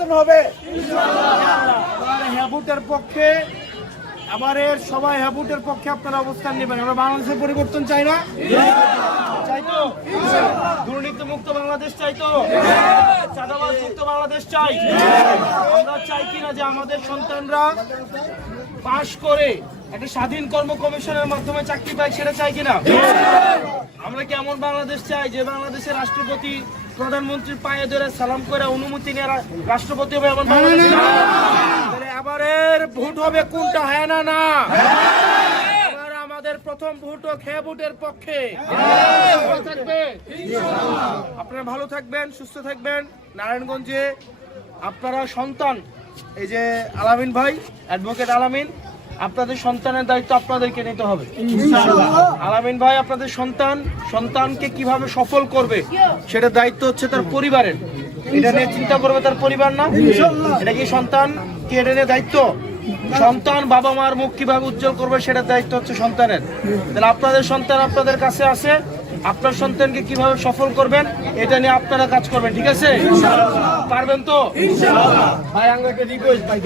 পরিবর্তন হবে হ্যাবুটের পক্ষে এবারের সবাই হ্যাবুটের পক্ষে আপনারা অবস্থান নেবেন। আমরা বাংলাদেশের পরিবর্তন চাই না, চাই তো? দুর্নীতি মুক্ত বাংলাদেশ চাই তো? চাঁদাবাজ মুক্ত বাংলাদেশ চাই? আমরা চাই কিনা যে আমাদের সন্তানরা পাশ করে একটা স্বাধীন কর্ম কমিশনের মাধ্যমে চাকরি পায়, সেটা চাই কিনা? আমরা কি এমন বাংলাদেশ চাই যে বাংলাদেশের রাষ্ট্রপতি প্রধানমন্ত্রীর পায়ে ধরে সালাম করে অনুমতি নিয়ে রাষ্ট্রপতি হবে এমন বাংলাদেশ? এবারের ভোট হবে কোনটা, হ্যাঁ না না? এবার আমাদের প্রথম ভোট হোক হ্যাঁ ভোটের পক্ষে। ভালো থাকবে, আপনারা ভালো থাকবেন, সুস্থ থাকবেন। নারায়ণগঞ্জে আপনারা সন্তান, এই যে আলামিন ভাই, অ্যাডভোকেট আলামিন, আপনাদের সন্তানের দায়িত্ব আপনাদেরকে নিতে হবে। আলামিন ভাই আপনাদের সন্তানকে কিভাবে সফল করবে সেটার দায়িত্ব হচ্ছে তার পরিবারের। এটা নিয়ে চিন্তা করবে তার পরিবার না? এটা কি সন্তান কি এটা নিয়ে দায়িত্ব? সন্তান বাবা মার মুখ কিভাবে উজ্জ্বল করবে সেটার দায়িত্ব হচ্ছে সন্তানের। তাহলে আপনাদের সন্তান আপনাদের কাছে আছে, আপনার সন্তানকে কিভাবে সফল করবেন এটা নিয়ে আপনারা কাজ করবেন, ঠিক আছে? পারবেন তো? ভাই আমাকে রিকোয়েস্ট, ভাই